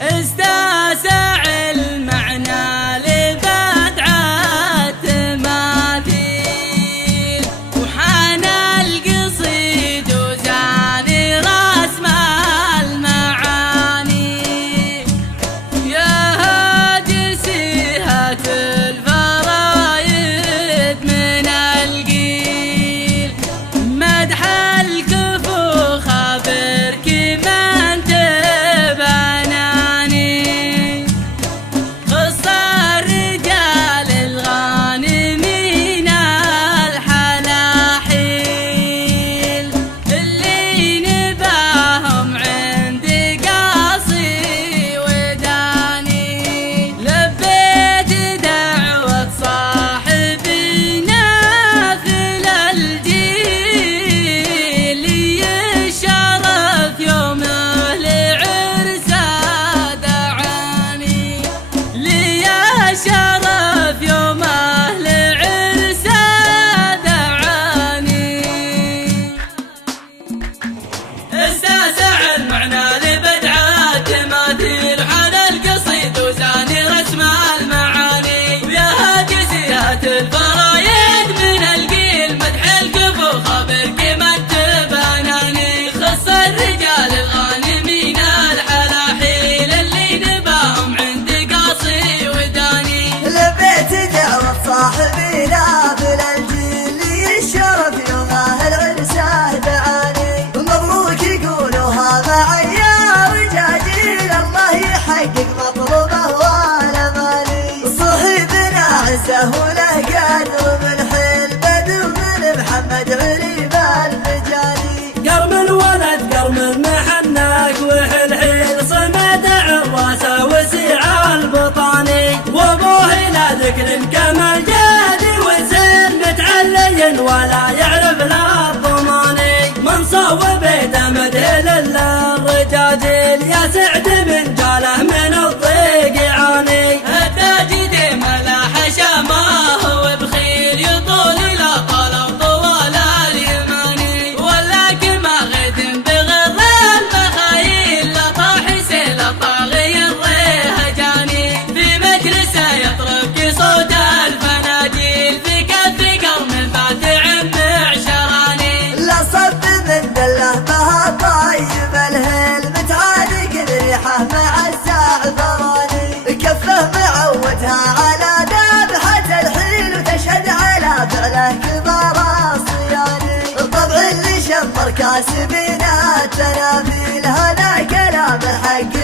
استاسع المعنى لبدعة تماثيل، وحان القصيد وزاني رسم المعاني. يا هاجسيها الفرايد من القيل، مدح الكفو خبرك من تبناني. خص الرجال الغانمين الحلاحيل، اللي نباهم عند قاصي وداني. لبيت دعوة صاحبنا مثل الجيل، الشرف يومه لعرسه دعاني. لي شرف يومه لعرسه دعاني. استاسع المعنى لبدعة تماثيل، حان القصيد وزاني رسم المعاني. ويا هاجسيها الفرايد من القيل، مدح الكفو خبرك من تبناني. خص الرجال الغانمين الحلاحيل، اللي نباهم عند قاصي وداني. لبيت دعوة صاحبنا بالجيل، الشرف يومه العرسه دعاني. مبروك يقولوها معايا رجاجيل، الله يحقق مطلوبه والاماني. صاحبنا عزه وله قدر من حلبد ومن محمد غريب المجاني. قرم الولد قرم محنك وحلحيل، صمد عراسه وسيع البطاني. وابوه لا ذكر كمال جادي، وسن متعلي ولا يعرف لا الضماني. من صوب مدهل للرجاجيل، يا سعد من جاله من الضيق يعاني. التاج ديم لا حشمه وبخيل، يطول الى طلب طوال اليماني. ولكن ما غد بغض المخايل، لا طاح سيل طاغي الرهجاني. في مجلسه يطرب صوت الفناجيل، في كف قرم فاتع معشراني. لا صب من دله بها طيب الهيل، متعالق الريحه مع الزعفراني. كفه معودها على ذبحه الحيل، وتشهد على فعله كبار الصياني. الطبع اللي شمر كاسبين التنابيل، هذا كلام الحق